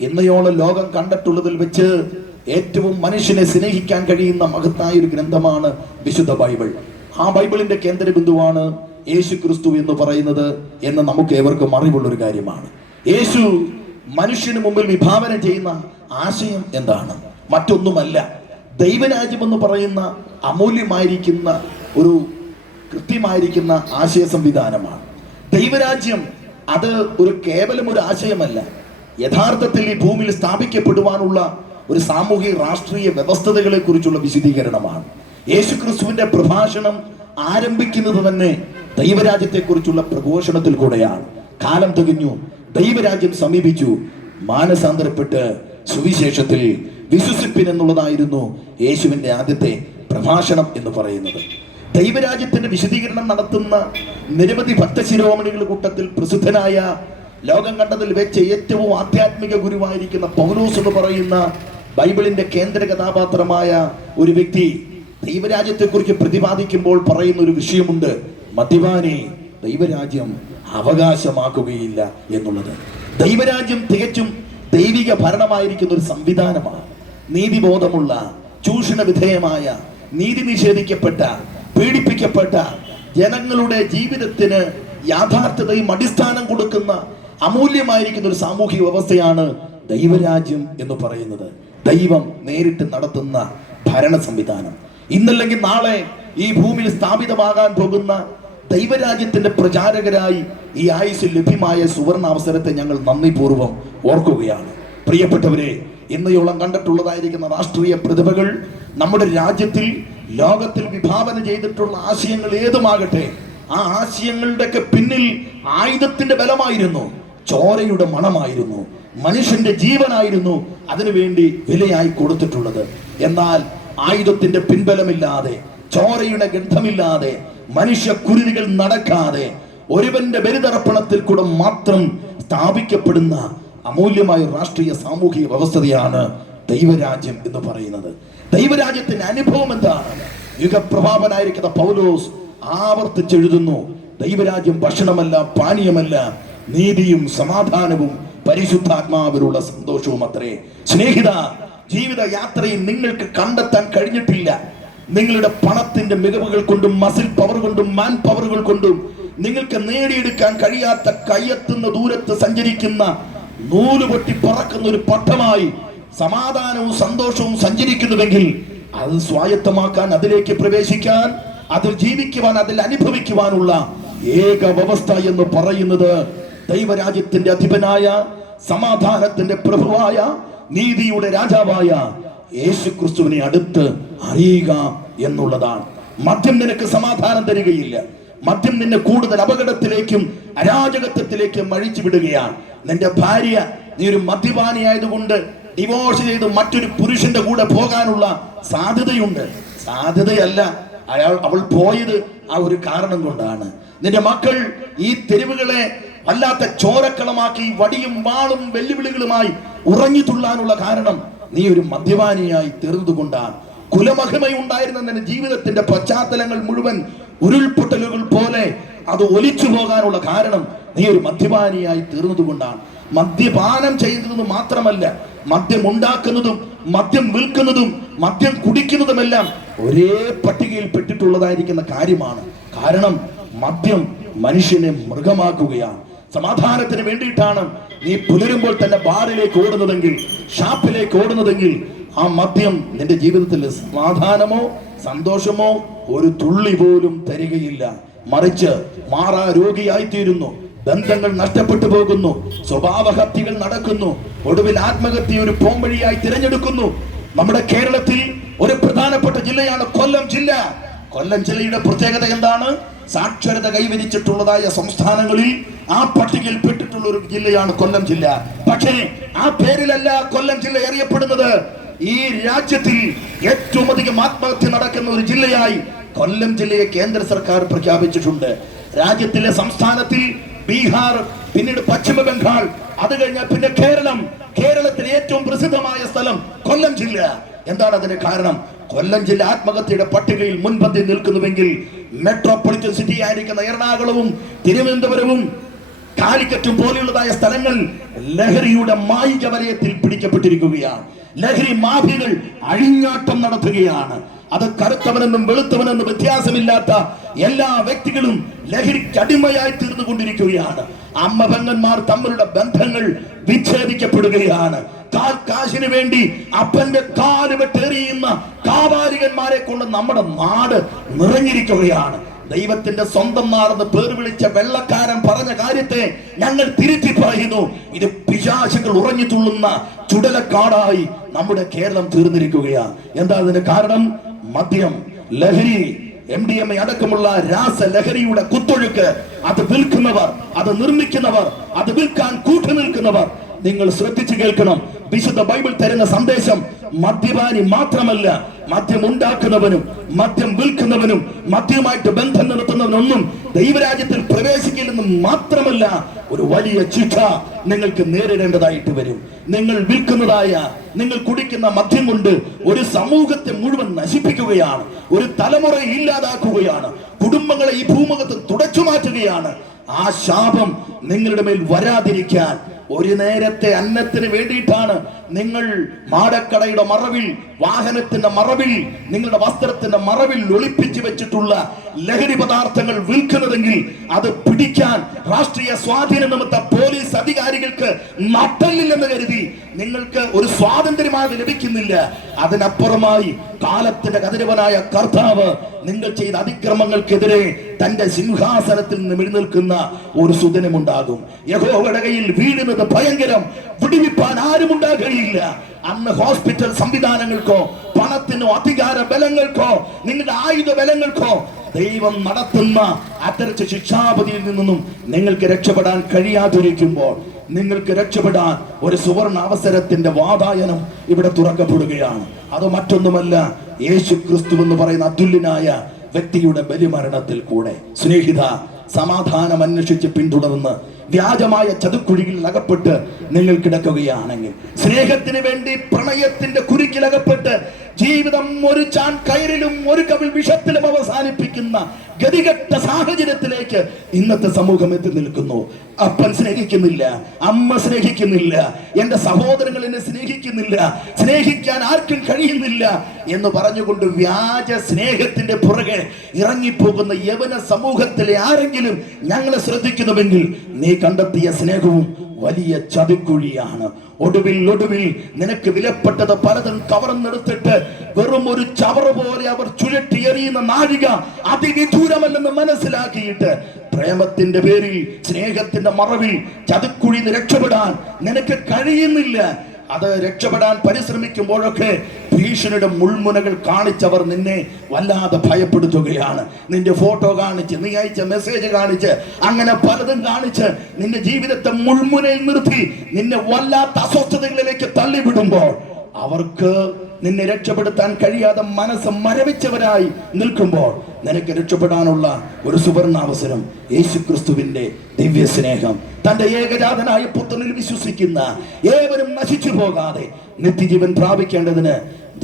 ഇന്നയോളം ലോകം കണ്ടിട്ടുള്ളതിൽ വെച്ച് ഏറ്റവും മനുഷ്യനെ സ്നേഹിക്കാൻ കഴിയുന്ന മഹത്തായ ഒരു ഗ്രന്ഥമാണ് വിശുദ്ധ ബൈബിൾ. ആ ബൈബിളിന്റെ കേന്ദ്ര ബിന്ദുവാണ് യേശു ക്രിസ്തു എന്ന് പറയുന്നത് എന്ന് നമുക്ക് ഏവർക്കും അറിവുള്ള ഒരു കാര്യമാണ്. യേശു മനുഷ്യന് മുമ്പിൽ വിഭാവനം ചെയ്യുന്ന ആശയം എന്താണ്? മറ്റൊന്നുമല്ല. ദൈവരാജ്യം എന്ന് പറയുന്ന അമൂല്യമായിരിക്കുന്ന ഒരു കൃത്യമായിരിക്കുന്ന ആശയ സംവിധാനമാണ്. ദൈവരാജ്യം അത് ഒരു കേവലം ഒരു ആശയമല്ല. യഥാർത്ഥത്തിൽ ഈ ഭൂമിയിൽ സ്ഥാപിക്കപ്പെടുവാനുള്ള ഒരു സാമൂഹിക രാഷ്ട്രീയ വ്യവസ്ഥതകളെ കുറിച്ചുള്ള വിശദീകരണമാണ്. യേശു ക്രിസ്തുവിന്റെ പ്രഭാഷണം ആരംഭിക്കുന്നത് തന്നെ ദൈവരാജ്യത്തെക്കുറിച്ചുള്ള പ്രഘോഷണത്തിൽ കൂടെയാണ്. കാലം തികഞ്ഞു. ദൈവരാജ്യം സമീപിച്ചു. മാനസാന്തരപ്പെട്ട് സുവിശേഷത്തിൽ വിശ്വസിപ്പിൻ എന്നുള്ളതായിരുന്നു യേശുവിന്റെ ആദ്യത്തെ പ്രഭാഷണം എന്ന് പറയുന്നത്. ദൈവരാജ്യത്തിന്റെ വിശദീകരണം നടത്തുന്ന നിരവധി ഭക്തശിരോമണികൾ കൂട്ടത്തിൽ പ്രസിദ്ധനായ ലോകം കണ്ടതിൽ വെച്ച് ഏറ്റവും ആധ്യാത്മിക ഗുരുവായിരിക്കുന്ന പൗലോസ് എന്ന് പറയുന്ന ബൈബിളിന്റെ കേന്ദ്ര കഥാപാത്രമായ ഒരു വ്യക്തി ദൈവരാജ്യത്തെക്കുറിച്ച് പ്രതിപാദിക്കുമ്പോൾ പറയുന്ന ഒരു വിഷയമുണ്ട്. മദ്യപാനെ ദൈവരാജ്യം അവകാശമാക്കുകയില്ല എന്നുള്ളത്. ദൈവരാജ്യം തികച്ചും ദൈവിക ഭരണമായിരിക്കുന്ന ഒരു സംവിധാനമാണ്. നീതിബോധമുള്ള ചൂഷണ വിധേയമായ നീതി നിഷേധിക്കപ്പെട്ട പീഡിപ്പിക്കപ്പെട്ട ജനങ്ങളുടെ ജീവിതത്തിന് യാഥാർത്ഥ്യതയും അടിസ്ഥാനം കൊടുക്കുന്ന അമൂല്യമായിരിക്കുന്ന ഒരു സാമൂഹിക വ്യവസ്ഥയാണ് ദൈവരാജ്യം എന്ന് പറയുന്നത്. ദൈവം നേരിട്ട് നടത്തുന്ന ഭരണ സംവിധാനം. ഇന്നല്ലെങ്കിൽ നാളെ ഈ ഭൂമിയിൽ സ്ഥാപിതമാകാൻ പോകുന്ന ദൈവരാജ്യത്തിന്റെ പ്രചാരകരായി ഈ ആയുസ് ലഭ്യമായ സുവർണ അവസരത്തെ ഞങ്ങൾ നന്ദിപൂർവം ഓർക്കുകയാണ്. പ്രിയപ്പെട്ടവരെ ഇന്നയോളം കണ്ടിട്ടുള്ളതായിരിക്കുന്ന രാഷ്ട്രീയ പ്രതിഭകൾ നമ്മുടെ രാജ്യത്തിൽ ലോകത്തിൽ വിഭാവന ചെയ്തിട്ടുള്ള ആശയങ്ങൾ ഏതുമാകട്ടെ ആ ആശയങ്ങളുടെയൊക്കെ പിന്നിൽ ആയുധത്തിന്റെ ബലമായിരുന്നു. ചോരയുടെ മണമായിരുന്നു മനുഷ്യന്റെ ജീവനായിരുന്നു അതിനുവേണ്ടി വിലയായി കൊടുത്തിട്ടുള്ളത്. എന്നാൽ ആയുധത്തിന്റെ പിൻബലമില്ലാതെ ചോരയുടെ ഗന്ധമില്ലാതെ മനുഷ്യ കുരുതികൾ നടക്കാതെ ഒരുവന്റെ ബലിതർപ്പണത്തിൽ കൂടെ മാത്രം സ്ഥാപിക്കപ്പെടുന്ന അമൂല്യമായ രാഷ്ട്രീയ സാമൂഹിക വ്യവസ്ഥതയാണ് ദൈവരാജ്യം എന്ന് പറയുന്നത്. ദൈവരാജ്യത്തിന്റെ അനുഭവം എന്താണ്? യുഗപ്രഭാവനായിരിക്കുന്ന പൗലോസ് ആവർത്തിച്ചെഴുതുന്നു ദൈവരാജ്യം ഭക്ഷണമല്ല പാനീയമല്ല നീതിയും സമാധാനവും പരിശുദ്ധാത്മാവിലുള്ള സന്തോഷവും അത്രേ. സ്നേഹിത ജീവിത യാത്രയിൽ നിങ്ങൾക്ക് കണ്ടെത്താൻ കഴിഞ്ഞിട്ടില്ല. നിങ്ങളുടെ പണത്തിന്റെ മികവുകൾ കൊണ്ടും മസിൽ പവർ കൊണ്ടും മാൻ പവറുകൾ കൊണ്ടും നിങ്ങൾക്ക് നേടിയെടുക്കാൻ കഴിയാത്ത കയ്യെത്തുന്ന ദൂരത്ത് സഞ്ചരിക്കുന്ന നൂൽ പൊട്ടി പറക്കുന്ന ഒരു പട്ടമായി സമാധാനവും സന്തോഷവും സഞ്ചരിക്കുന്നുവെങ്കിൽ അത് സ്വായത്തമാക്കാൻ അതിലേക്ക് പ്രവേശിക്കാൻ അതിൽ ജീവിക്കുവാൻ അതിൽ അനുഭവിക്കുവാനുള്ള ഏക വ്യവസ്ഥ എന്ന് പറയുന്നത് ദൈവരാജ്യത്തിന്റെ അധിപനായ സമാധാനത്തിന്റെ പ്രഭുവായ നീതിയുടെ രാജാവായ യേശു ക്രിസ്തുവിനെ അടുത്ത് അറിയുക എന്നുള്ളതാണ്. മദ്യം നിനക്ക് സമാധാനം തരികയില്ല. മദ്യം നിന്നെ കൂടുതൽ അപകടത്തിലേക്കും അരാജകത്വത്തിലേക്കും അഴിച്ചു വിടുകയാണ്. നിന്റെ ഭാര്യ നീ ഒരു മദ്യപാനിയായതുകൊണ്ട് ഡിവോഴ്സ് ചെയ്ത് മറ്റൊരു പുരുഷന്റെ കൂടെ പോകാനുള്ള സാധ്യതയുണ്ട്. സാധ്യതയല്ല. അയാൾ അവൾ പോയത് ആ ഒരു കാരണം കൊണ്ടാണ്. നിന്റെ മക്കൾ ഈ തെരുവുകളെ വല്ലാത്ത ചോരക്കളമാക്കി വടിയും വാളും വെല്ലുവിളികളുമായി ഉറങ്ങി തുള്ളാനുള്ള കാരണം നീ ഒരു മദ്യപാനിയായി തീർന്നതുകൊണ്ടാണ്. കുലമഹിമയുണ്ടായിരുന്ന നിന്റെ ജീവിതത്തിന്റെ പശ്ചാത്തലങ്ങൾ മുഴുവൻ ഉരുൾപൊട്ടലുകൾ പോലെ അത് ഒലിച്ചു പോകാനുള്ള കാരണം നീ ഒരു മദ്യപാനിയായി തീർന്നതുകൊണ്ടാണ്. മദ്യപാനം ചെയ്യുന്നത് മാത്രമല്ല മദ്യം ഉണ്ടാക്കുന്നതും മദ്യം വിൽക്കുന്നതും മദ്യം കുടിക്കുന്നതുമെല്ലാം ഒരേ പട്ടികയിൽ പെട്ടിട്ടുള്ളതായിരിക്കുന്ന കാര്യമാണ്. കാരണം മദ്യം മനുഷ്യനെ മൃഗമാക്കുകയാണ്. സമാധാനത്തിന് വേണ്ടിയിട്ടാണ് നീ പുലരുമ്പോൾ തന്നെ ബാറിലേക്ക് ഓടുന്നതെങ്കിൽ ഷാപ്പിലേക്ക് ഓടുന്നതെങ്കിൽ ആ മദ്യം നിന്റെ ജീവിതത്തിൽ സമാധാനമോ സന്തോഷമോ ഒരു തുള്ളി പോലും തരികയില്ല. മറിച്ച് മാറാ രോഗിയായിത്തീരുന്നു ബന്ധങ്ങൾ നഷ്ടപ്പെട്ടു പോകുന്നു. സ്വഭാവഹത്യകൾ നടക്കുന്നു. ഒടുവിൽ ആത്മഹത്യ ഒരു പോംവഴിയായി തിരഞ്ഞെടുക്കുന്നു. നമ്മുടെ കേരളത്തിൽ ഒരു പ്രധാനപ്പെട്ട ജില്ലയാണ് കൊല്ലം ജില്ല. കൊല്ലം ജില്ലയുടെ പ്രത്യേകത എന്താണ്? സാക്ഷരത കൈവരിച്ചിട്ടുള്ളതായ സംസ്ഥാനങ്ങളിൽ ആ പട്ടികയിൽ പെട്ടിട്ടുള്ള ഒരു ജില്ലയാണ് കൊല്ലം ജില്ല. പക്ഷേ ആ പേരിലല്ല കൊല്ലം ജില്ല അറിയപ്പെടുന്നത്. ഈ രാജ്യത്തിൽ ഏറ്റവും അധികം ആത്മഹത്യ നടക്കുന്ന ഒരു ജില്ലയായി കൊല്ലം ജില്ലയെ കേന്ദ്ര സർക്കാർ പ്രഖ്യാപിച്ചിട്ടുണ്ട്. രാജ്യത്തിലെ സംസ്ഥാനത്തിൽ ബീഹാർ പിന്നീട് പശ്ചിമ ബംഗാൾ അത് കഴിഞ്ഞാൽ പിന്നെ കേരളം. കേരളത്തിലെ ഏറ്റവും പ്രസിദ്ധമായ സ്ഥലം കൊല്ലം ജില്ല. എന്താണ് അതിന് കാരണം? കൊല്ലം ജില്ല ആത്മഹത്യയുടെ പട്ടികയിൽ മുൻപന്തി നിൽക്കുന്നുവെങ്കിൽ മെട്രോപൊളിറ്റൻ സിറ്റി ആയിരിക്കുന്ന എറണാകുളവും തിരുവനന്തപുരവും കാലിക്കറ്റും പോലെയുള്ളതായ സ്ഥലങ്ങൾ ലഹരിയുടെ മായിക വലയത്തിൽ പിടിക്കപ്പെട്ടിരിക്കുകയാണ്. ലഹരി മാഫിയകൾ അഴിഞ്ഞാട്ടം നടത്തുകയാണ്. അത് കറുത്തവനെന്നും വെളുത്തവനെന്നും വ്യത്യാസമില്ലാത്ത എല്ലാ വ്യക്തികളും ലഹരിക്കടിമയായി തീർന്നുകൊണ്ടിരിക്കുകയാണ്. അമ്മ പെങ്ങന്മാർ തമ്മിലുള്ള ബന്ധങ്ങൾ വിച്ഛേദിക്കപ്പെടുകയാണ്. കാശിന് വേണ്ടി അപ്പന്റെ കാൽ വെട്ടേറിയുന്ന കാവാലികന്മാരെ കൊണ്ട് നമ്മുടെ നാട് നിറഞ്ഞിരിക്കുകയാണ്. ദൈവത്തിന്റെ സ്വന്തം നാടെന്ന് പേർ വിളിച്ച വെള്ളക്കാരൻ പറഞ്ഞ കാര്യത്തെ ഞങ്ങൾ തിരുത്തി പറയുന്നു. ഇത് പിശാചുകൾ ഉറഞ്ഞു തുള്ളുന്ന ചുടലക്കാടായി നമ്മുടെ കേരളം തീർന്നിരിക്കുകയാണ്. എന്താ അതിന് കാരണം? മദ്യം ലഹരി എം ഡി എം എ അടക്കമുള്ള രാസലഹരിയുടെ കുത്തൊഴുക്ക് അത് വിൽക്കുന്നവർ അത് നിർമ്മിക്കുന്നവർ അത് വിൽക്കാൻ കൂട്ടു നിൽക്കുന്നവർ നിങ്ങൾ ശ്രദ്ധിച്ചു കേൾക്കണം. വിശുദ്ധ ബൈബിൾ തരുന്ന സന്ദേശം മദ്യപാനി മാത്രമല്ല മദ്യം ഉണ്ടാക്കുന്നവനും മദ്യം വിൽക്കുന്നവനും മദ്യവുമായിട്ട് ബന്ധം നിർത്തുന്നവനൊന്നും ദൈവരാജ്യത്തിൽ പ്രവേശിക്കില്ലെന്ന് മാത്രമല്ല ഒരു വലിയ ശിക്ഷ നിങ്ങൾക്ക് നേരിടേണ്ടതായിട്ട് വരും. നിങ്ങൾ വിൽക്കുന്നതായ നിങ്ങൾ കുടിക്കുന്ന മദ്യം കൊണ്ട് ഒരു സമൂഹത്തെ മുഴുവൻ നശിപ്പിക്കുകയാണ് ഒരു തലമുറയെ ഇല്ലാതാക്കുകയാണ് കുടുംബങ്ങളെ ഈ ഭൂമുഖത്ത് തുടച്ചു മാറ്റുകയാണ്. ആ ശാപം നിങ്ങളുടെ മേൽ വരാതിരിക്കാൻ ഒരു നേരത്തെ അന്നത്തിന് വേണ്ടിയിട്ടാണ് നിങ്ങൾ മാടക്കടയുടെ മറവിൽ വാഹനത്തിന്റെ മറവിൽ നിങ്ങളുടെ വസ്ത്രത്തിന്റെ മറവിൽ ഒളിപ്പിച്ചു വെച്ചിട്ടുള്ള ലഹരി പദാർത്ഥങ്ങൾ വിൽക്കുന്നതെങ്കിൽ അത് പിടിക്കാൻ രാഷ്ട്രീയ സ്വാധീന നിമിത്ത പോലീസ് അധികാരികൾക്ക് നട്ടല്ലില്ലെന്ന് കരുതി നിങ്ങൾക്ക് ഒരു സ്വാതന്ത്ര്യമായി ലഭിക്കുന്നില്ല. അതിനപ്പുറമായി കാലത്തിന്റെ കതിരവനായ കർത്താവ് നിങ്ങൾ ചെയ്ത അതിക്രമങ്ങൾക്കെതിരെ തന്റെ സിംഹാസനത്തിൽ നിന്ന് എഴുന്നേൽക്കുന്ന ഒരു സുദിനമുണ്ടാകും. യഹോവയുടെ കയ്യിൽ വീഴുന്നത് ഭയങ്കരം വിടിവിപ്പാൻ ആരും അന്ന് ഹോസ്പിറ്റൽ സംവിധാനങ്ങൾക്കോ പണത്തിനോ അധികാര ബലങ്ങൾക്കോ നിങ്ങളുടെ ആയുധ ബലങ്ങൾക്കോ ദൈവം നടത്തുന്ന അത്തരച്ച ശിക്ഷാപതിയിൽ നിന്നും നിങ്ങൾക്ക് രക്ഷപ്പെടാൻ കഴിയാതിരിക്കുമ്പോൾ നിങ്ങൾക്ക് രക്ഷപ്പെടാൻ ഒരു സുവർണ അവസരത്തിന്റെ വാതായനം ഇവിടെ തുറക്കപ്പെടുകയാണ്. അത് മറ്റൊന്നുമല്ല യേശു ക്രിസ്തു എന്ന് പറയുന്ന അതുല്യനായ വ്യക്തിയുടെ ബലിമരണത്തിൽ കൂടെ. സ്നേഹിത സമാധാനം അന്വേഷിച്ച് പിന്തുടർന്ന് വ്യാജമായ ചതുക്കുഴിയിൽ അകപ്പെട്ട് നിങ്ങൾ കിടക്കുകയാണെങ്കിൽ സ്നേഹത്തിന് വേണ്ടി പ്രണയത്തിന്റെ കുരുക്കിൽ അകപ്പെട്ട് ജീവിതം ഒരു ചാൻ കയറിലും ഒരു കവിൾ വിഷത്തിലും അവസാനിപ്പിക്കുന്ന ഗതികെട്ട സാഹചര്യത്തിലേക്ക് ഇന്നത്തെ സമൂഹം എത്തി നിൽക്കുന്നു. അപ്പൻ സ്നേഹിക്കുന്നില്ല അമ്മ സ്നേഹിക്കുന്നില്ല എന്റെ സഹോദരങ്ങൾ എന്നെ സ്നേഹിക്കുന്നില്ല സ്നേഹിക്കാൻ ആർക്കും കഴിയുന്നില്ല എന്ന് പറഞ്ഞുകൊണ്ട് വ്യാജ സ്നേഹത്തിന്റെ പുറകെ ഇറങ്ങിപ്പോകുന്ന യവന സമൂഹത്തിലെ ആരെങ്കിലും ഞങ്ങളെ ശ്രദ്ധിക്കുന്നുവെങ്കിൽ നീ കണ്ടെത്തിയ സ്നേഹവും വലിയ ചതിക്കുഴിയാണ്. ഒടുവിൽ ഒടുവിൽ നിനക്ക് വിലപ്പെട്ടത് പലതും കവർന്നെടുത്തിട്ട് വെറും ഒരു ചവറ് പോലെ അവർ ചുരുട്ടി എറിയുന്ന നാഴിക അതിവിദൂരമല്ലെന്ന് മനസ്സിലാക്കിയിട്ട് പ്രേമത്തിന്റെ പേരിൽ സ്നേഹത്തിന്റെ മറവിൽ ചതിക്കുഴി രക്ഷപ്പെടാൻ നിനക്ക് കഴിയുന്നില്ല. അത് രക്ഷപ്പെടാൻ പരിശ്രമിക്കുമ്പോഴൊക്കെ ഭീഷണിയുടെ മുൾമുനകൾ കാണിച്ചവർ നിന്നെ വല്ലാതെ ഭയപ്പെടുത്തുകയാണ്. നിന്റെ ഫോട്ടോ കാണിച്ച് നീ അയച്ച മെസ്സേജ് കാണിച്ച് അങ്ങനെ പലതും കാണിച്ച് നിന്റെ ജീവിതത്തെ മുൾമുനയിൽ നിർത്തി നിന്നെ വല്ലാത്ത അസ്വസ്ഥതകളിലേക്ക് തള്ളിവിടുമ്പോൾ അവർക്ക് നിന്നെ രക്ഷപ്പെടുത്താൻ കഴിയാതെ മനസ്സ് മരവിച്ചവരായി നിൽക്കുമ്പോൾ നിനക്ക് രക്ഷപ്പെടാനുള്ള ഒരു സുവർണാവസരം യേശു ക്രിസ്തുവിന്റെ ദിവ്യ സ്നേഹം തന്റെ ഏകജാതനായ പുത്രനിൽ വിശ്വസിക്കുന്ന ഏവരും നശിച്ചു പോകാതെ നിത്യജീവൻ പ്രാപിക്കേണ്ടതിന്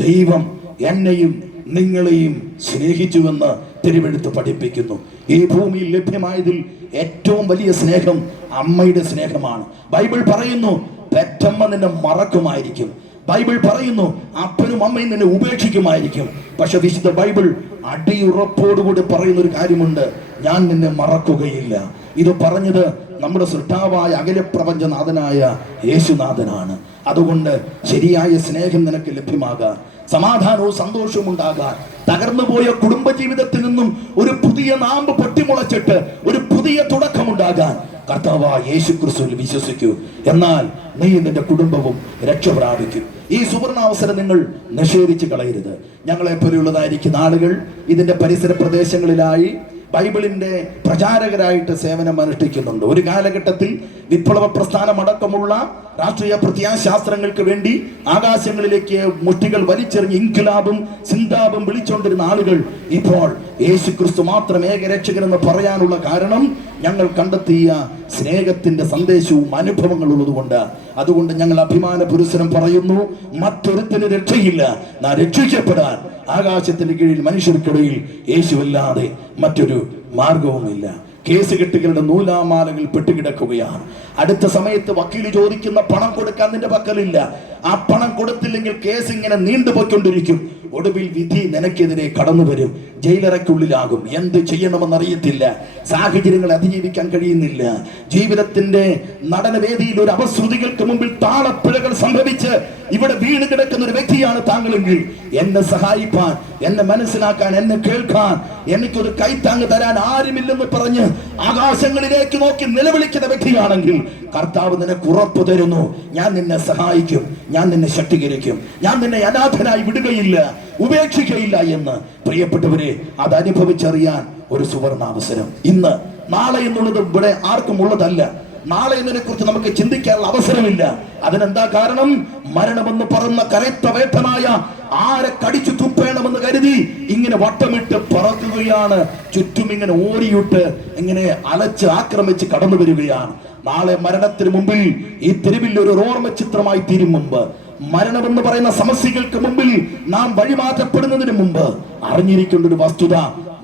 ദൈവം എന്നെയും നിങ്ങളെയും സ്നേഹിച്ചുവെന്ന് തിരുവെടുത്ത് പഠിപ്പിക്കുന്നു. ഈ ഭൂമിയിൽ ലഭ്യമായതിൽ ഏറ്റവും വലിയ സ്നേഹം അമ്മയുടെ സ്നേഹമാണ്. ബൈബിൾ പറയുന്നു പെറ്റമ്മ നിന്നെ മറക്കുമായിരിക്കും. ബൈബിൾ പറയുന്നു അപ്പനും അമ്മയും നിന്നെ ഉപേക്ഷിക്കുമായിരിക്കും. പക്ഷെ വിശുദ്ധ ബൈബിൾ അടിയുറപ്പോടുകൂടി പറയുന്ന ഒരു കാര്യമുണ്ട് ഞാൻ നിന്നെ മറക്കുകയില്ല. ഇത് പറഞ്ഞത് നമ്മുടെ സൃഷ്ടാവായ അകലപ്രപഞ്ചനാഥനായ യേശുനാഥനാണ്. അതുകൊണ്ട് ശരിയായ സ്നേഹം നിനക്ക് ലഭ്യമാകാൻ സമാധാനവും സന്തോഷവും ഉണ്ടാകാൻ തകർന്നുപോയ കുടുംബജീവിതത്തിൽ കുടുംബ നിന്നും ഒരു പുതിയ നാമ്പ് പൊട്ടിമുളച്ചിട്ട് ഒരു പുതിയ തുടക്കമുണ്ടാകാൻ കർത്താവ യേശു ക്രിസ്തുവിൽ വിശ്വസിക്കൂ. എന്നാൽ നീ നിന്റെ കുടുംബവും രക്ഷ പ്രാപിക്കും. ഈ സുവർണാവസരം നിങ്ങൾ നിഷേധിച്ച് കളയരുത്. ഞങ്ങളെ പോലെയുള്ളതായിരിക്കുന്ന ആളുകൾ ഇതിന്റെ പരിസര പ്രദേശങ്ങളിലായി ബൈബിളിന്റെ പ്രചാരകരായിട്ട് സേവനം അനുഷ്ഠിക്കുന്നുണ്ട്. ഒരു കാലഘട്ടത്തിൽ വിപ്ലവ പ്രസ്ഥാനമടക്കമുള്ള രാഷ്ട്രീയ പ്രത്യാശാസ്ത്രങ്ങൾക്ക് വേണ്ടി ആകാശങ്ങളിലേക്ക് മുഷ്ടികൾ വലിച്ചെറിഞ്ഞ് ഇൻകുലാബും സിന്താബും വിളിച്ചുകൊണ്ടിരുന്ന ആളുകൾ ഇപ്പോൾ യേശു ക്രിസ്തു മാത്രം ഏകരക്ഷകനെന്ന് പറയാനുള്ള കാരണം ഞങ്ങൾ കണ്ടെത്തിയ സ്നേഹത്തിന്റെ സന്ദേശവും അനുഭവങ്ങൾ ഉള്ളതുകൊണ്ട്. അതുകൊണ്ട് ഞങ്ങൾ അഭിമാന പുരുഷനം പറയുന്നു മറ്റൊരുത്തിന് രക്ഷയില്ല. നാ രക്ഷിക്കപ്പെടാൻ ആകാശത്തിന്റെ കീഴിൽ മനുഷ്യർക്കിടയിൽ യേശുവല്ലാതെ മറ്റൊരു മാർഗവുമില്ല. കേസ് കെട്ടുകളുടെ നൂലാമാലകൾ പെട്ടുകിടക്കുകയാണ്. അടുത്ത സമയത്ത് വക്കീൽ ചോദിക്കുന്ന പണം കൊടുക്കാൻ നിന്റെ പക്കലില്ല. ആ പണം കൊടുത്തില്ലെങ്കിൽ കേസ് ഇങ്ങനെ നീണ്ടുപോയിക്കൊണ്ടിരിക്കും. ഒടുവിൽ വിധി നിനക്കെതിരെ കടന്നു വരും. ജയിലറയ്ക്കുള്ളിലാകും. എന്ത് ചെയ്യണമെന്ന് അറിയത്തില്ല സാഹചര്യങ്ങളെ അതിജീവിക്കാൻ കഴിയുന്നില്ല. ജീവിതത്തിന്റെ നടനവേദിയിൽ ഒരു അപശ്രുതികൾക്ക് മുമ്പിൽ താളപ്പിഴകൾ സംഭവിച്ച് ഇവിടെ വീണ് കിടക്കുന്ന ഒരു വ്യക്തിയാണ് താങ്കളെങ്കിൽ എന്നെ സഹായിപ്പാൻ എന്നെ മനസ്സിലാക്കാൻ എന്നെ കേൾക്കാൻ എനിക്കൊരു കൈത്താങ്ങ് തരാൻ ആരുമില്ലെന്ന് പറഞ്ഞ് ആകാശങ്ങളിലേക്ക് നോക്കി നിലവിളിക്കുന്ന വ്യക്തിയാണെങ്കിൽ കർത്താവ് നിനക്ക് ഉറപ്പ് തരുന്നു. ഞാൻ നിന്നെ സഹായിക്കും. ഞാൻ നിന്നെ ശക്തീകരിക്കും. ഞാൻ നിന്നെ അനാഥനായി വിടുകയില്ല. ഉപേക്ഷിക്കയില്ല എന്ന് പ്രിയപ്പെട്ടവരെ അത് അനുഭവിച്ചറിയാൻ ഒരു സുവർണാവസരം ഇന്ന് നാളെ എന്നുള്ളത് ഇവിടെ ആർക്കും ഉള്ളതല്ല. നാളെ എന്നതിനെ കുറിച്ച് നമുക്ക് ചിന്തിക്കാനുള്ള അവസരമില്ല. അതിനെന്താ കാരണം? മരണമെന്ന് പറന്ന കരത്ത വേട്ടനായ ആരെ കടിച്ചു തുപ്പേണമെന്ന് കരുതി ഇങ്ങനെ വട്ടമിട്ട് പറക്കുകയാണ്. ചുറ്റും ഇങ്ങനെ ഓടിയിട്ട് ഇങ്ങനെ അലച്ച് ആക്രമിച്ച് കടന്നു വരികയാണ്. നാളെ മരണത്തിന് മുമ്പിൽ ഈ തെരുവിൽ ഒരു ഓർമ്മ ചിത്രമായി തീരും മുമ്പ്. മരണമെന്ന് പറയുന്ന സമസ്യകൾക്ക് മുമ്പിൽ നാം വഴിമാറ്റപ്പെടുന്നതിന് മുമ്പ് അറിഞ്ഞിരിക്കേണ്ട ഒരു വസ്തുത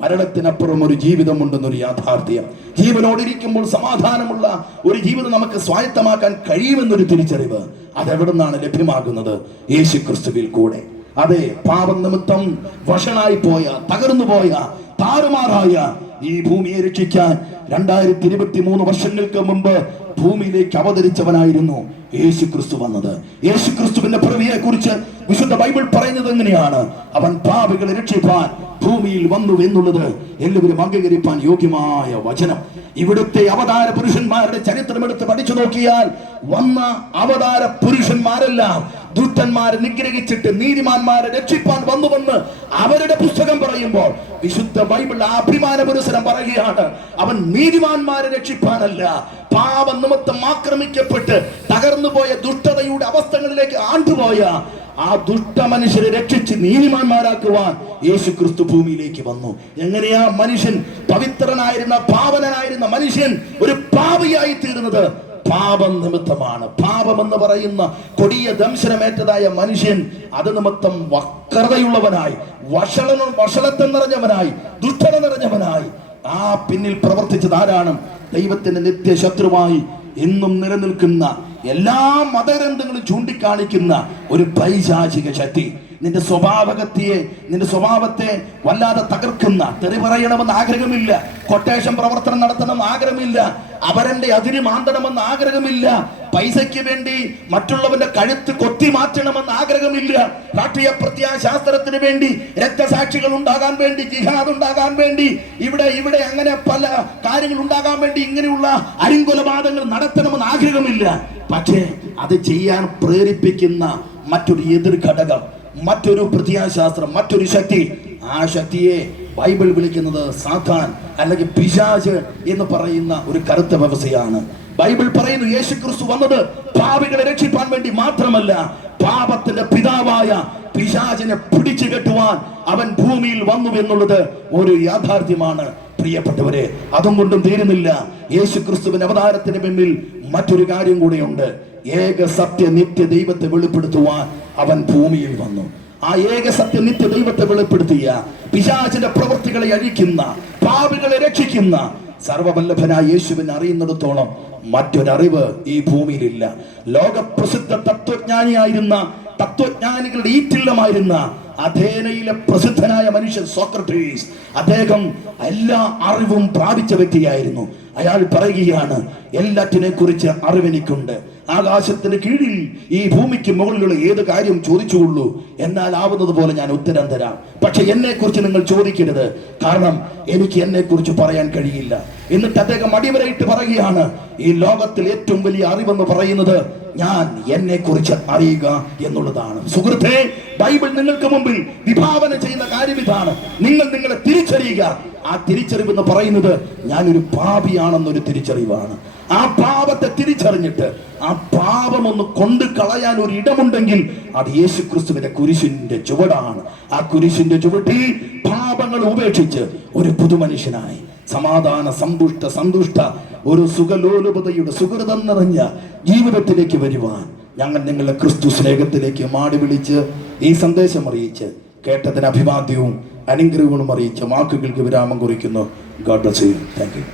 മരണത്തിനപ്പുറം ഒരു ജീവിതമുണ്ടെന്നൊരു യാഥാർത്ഥ്യം. ജീവനോടിരിക്കുമ്പോൾ സമാധാനമുള്ള ഒരു ജീവിതം നമുക്ക് സ്വായത്തമാക്കാൻ കഴിയുമെന്നൊരു തിരിച്ചറിവ് അതെവിടെ നിന്നാണ് ലഭ്യമാകുന്നത്? യേശു ക്രിസ്തുവിൽ കൂടെ. അതെ പാപം നിമിത്തം വഷണായി പോയ തകർന്നു പോയ താറുമാറായ ഈ ഭൂമിയെ രക്ഷിക്കാൻ രണ്ടായിരത്തി ഇരുപത്തി മൂന്ന് വർഷങ്ങൾക്ക് മുമ്പ് ഭൂമിയിലേക്ക് അവതരിച്ചവനായിരുന്നു യേശു ക്രിസ്തു വന്നത്. യേശു ക്രിസ്തുവിന്റെ പിറവിയെ കുറിച്ച് വിശുദ്ധ ബൈബിൾ പറയുന്നത് എങ്ങനെയാണ്? അവൻ പാപികളെ രക്ഷിപ്പാൻ ഭൂമിയിൽ വന്നു എന്നുള്ളത് എല്ലാവരും അംഗീകരിപ്പാൻ യോഗ്യമായ വചനം. ഇവിടുത്തെ അവതാര പുരുഷന്മാരുടെ ചരിത്രം എടുത്ത് പഠിച്ചു നോക്കിയാൽ വന്ന അവതാര പുരുഷന്മാരെല്ലാം ദുഷ്ടന്മാരെ നിഗ്രഹിച്ചിട്ട് നീതിമാന്മാരെ രക്ഷിപ്പാൻ വന്നു വന്ന് അവരുടെ പുസ്തകം പറയുമ്പോൾ വിശുദ്ധ ബൈബിൾ അഭിമാന പുരസരം പറയുകയാണ്. അവൻ നീതിമാന്മാരെ രക്ഷിപ്പാനല്ല പാപ നിമിത്തം ആക്രമിക്കപ്പെട്ട് തകർന്നു പോയ ദുഷ്ടതയുടെ അവസ്ഥകളിലേക്ക് ആണ്ടുപോയ ആ ദുഷ്ട മനുഷ്യരെ രക്ഷിച്ച് നീതിമാന്മാരാക്കുവാൻ യേശു ക്രിസ്തു ഭൂമിയിലേക്ക് വന്നു. എങ്ങനെയാ മനുഷ്യൻ പവിത്രനായിരുന്ന പാവനനായിരുന്ന മനുഷ്യൻ ഒരു പാപിയായി തീരുന്നത്? പാപം നിമിത്തമാണ് പാപം എന്ന് പറയുന്ന കൊടിയ ദംശനമേറ്റതായ മനുഷ്യൻ അത് നിമിത്തം വക്രതയുള്ളവനായി വഷള വഷളത്വം നിറഞ്ഞവനായി ദുഷ്ടത നിറഞ്ഞവനായി ആ പിന്നിൽ പ്രവർത്തിച്ചത് ആരാണ്? ദൈവത്തിന്റെ നിത്യശത്രുവായി എന്നും നിലനിൽക്കുന്ന എല്ലാ മതഗ്രന്ഥങ്ങളും ചൂണ്ടിക്കാണിക്കുന്ന ഒരു പൈശാചിക ശക്തി. നിന്റെ സ്വഭാവഗത്തിയെ നിന്റെ സ്വഭാവത്തെ വല്ലാതെ തകർക്കുന്ന തെറി പറയണമെന്ന് ആഗ്രഹമില്ല. കൊട്ടേഷൻ പ്രവർത്തനം നടത്തണമെന്ന് ആഗ്രഹമില്ല. അവരന്റെ അതിര് മാന്തണമെന്ന് ആഗ്രഹമില്ല. പൈസയ്ക്ക് വേണ്ടി മറ്റുള്ളവന്റെ കഴുത്ത് കൊത്തി മാറ്റണമെന്ന് ആഗ്രഹമില്ല. രാഷ്ട്രീയ പ്രത്യാശാസ്ത്രത്തിന് വേണ്ടി രക്തസാക്ഷികൾ ഉണ്ടാകാൻ വേണ്ടി ജിഹാദ് ഉണ്ടാകാൻ വേണ്ടി ഇവിടെ ഇവിടെ അങ്ങനെ പല കാര്യങ്ങൾ ഉണ്ടാകാൻ വേണ്ടി ഇങ്ങനെയുള്ള അരിങ്കൊലപാതകങ്ങൾ നടത്തണമെന്ന് ആഗ്രഹമില്ല. പക്ഷേ അത് ചെയ്യാൻ പ്രേരിപ്പിക്കുന്ന മറ്റൊരു എതിർ ഘടകം മറ്റൊരു പ്രത്യാശാസ്ത്രം മറ്റൊരു ശക്തി. ആ ശക്തിയെ ബൈബിൾ വിളിക്കുന്നത് സാത്താൻ അല്ലെങ്കിൽ പിശാജ് എന്ന് പറയുന്ന ഒരു കറുത്ത വ്യവസ്ഥയാണ്. ബൈബിൾ പറയുന്നു യേശു ക്രിസ്തു വന്നത് പാപികളെ രക്ഷിപ്പാൻ വേണ്ടി മാത്രമല്ല പാപത്തിന്റെ പിതാവായ പിശാചിനെ പിടിച്ചു കെട്ടുവാൻ അവൻ ഭൂമിയിൽ വന്നു എന്നുള്ളത് ഒരു യാഥാർത്ഥ്യമാണ് പ്രിയപ്പെട്ടവരെ. അതും കൊണ്ടും തീരുന്നില്ല. യേശു ക്രിസ്തുവിന്റെ അവതാരത്തിന് പിന്നിൽ മറ്റൊരു കാര്യം കൂടെയുണ്ട്. ഏക സത്യ നിത്യ ദൈവത്തെ വെളിപ്പെടുത്തുവാൻ അവൻ ഭൂമിയിൽ വന്നു. ആ ഏക സത്യ നിത്യ ദൈവത്തെ വെളിപ്പെടുത്തിയ പിശാചിന്റെ പ്രവൃത്തികളെ അഴിക്കുന്ന പാപികളെ രക്ഷിക്കുന്ന സർവവല്ലഭനായ യേശുവിനെ അറിയുന്നിടത്തോളം മറ്റൊരറിവ് ഈ ഭൂമിയിലില്ല. ലോകപ്രസിദ്ധ തത്വജ്ഞാനിയായിരുന്ന തത്വജ്ഞാനികളുടെ ഈറ്റില്ലമായിരുന്ന അഥേനയിലെ പ്രസിദ്ധനായ മനുഷ്യൻ സോക്രട്ടീസ് അദ്ദേഹം എല്ലാ അറിവും പ്രാപിച്ച വ്യക്തിയായിരുന്നു. അയാൾ പറയുകയാണ് എല്ലാറ്റിനെ കുറിച്ച് അറിവെനിക്കുണ്ട്. ആകാശത്തിന് കീഴിൽ ഈ ഭൂമിക്ക് മുകളിലുള്ള ഏത് കാര്യം ചോദിച്ചുകൊള്ളൂ എന്നാൽ ആവുന്നത് പോലെ ഞാൻ ഉത്തരം തരാം. പക്ഷെ എന്നെ കുറിച്ച് നിങ്ങൾ ചോദിക്കരുത്. കാരണം എനിക്ക് എന്നെ കുറിച്ച് പറയാൻ കഴിയില്ല. എന്നിട്ട് അദ്ദേഹം അടിവരയിട്ട് പറയുകയാണ് ഈ ലോകത്തിൽ ഏറ്റവും വലിയ അറിവെന്ന് പറയുന്നത് ഞാൻ എന്നെ കുറിച്ച് അറിയുക എന്നുള്ളതാണ്. സുഹൃത്തേ ബൈബിൾ നിങ്ങൾക്ക് മുമ്പിൽ വിഭാവന ചെയ്യുന്ന കാര്യം ഇതാണ് നിങ്ങൾ നിങ്ങളെ തിരിച്ചറിയുക. ആ തിരിച്ചറിവ് എന്ന് പറയുന്നത് ഞാനൊരു പാപിയാണെന്നൊരു തിരിച്ചറിവാണ്. ആ പാപത്തെ തിരിച്ചറിഞ്ഞിട്ട് ആ പാപം ഒന്ന് കൊണ്ടു കളയാൻ ഒരു ഇടമുണ്ടെങ്കിൽ അത് യേശു ക്രിസ്തുവിന്റെ കുരിശിന്റെ ചുവടാണ്. ആ കുരിശിന്റെ ചുവട്ടിൽ പാപങ്ങൾ ഉപേക്ഷിച്ച് ഒരു പുതുമനുഷ്യനായി സമാധാന സന്തുഷ്ട സന്തുഷ്ട ഒരു സുഖലോലുപതയുടെ സുഹൃതം നിറഞ്ഞ ജീവിതത്തിലേക്ക് വരുവാൻ ഞങ്ങൾ നിങ്ങളെ ക്രിസ്തു സ്നേഹത്തിലേക്ക് മാടി വിളിച്ച് ഈ സന്ദേശം അറിയിച്ച് കേട്ടതിന് അഭിവാദ്യവും അനുഗ്രഹവും അറിയിച്ച് വാക്കുകൾക്ക് വിരാമം കുറിക്കുന്നു. God bless you thank you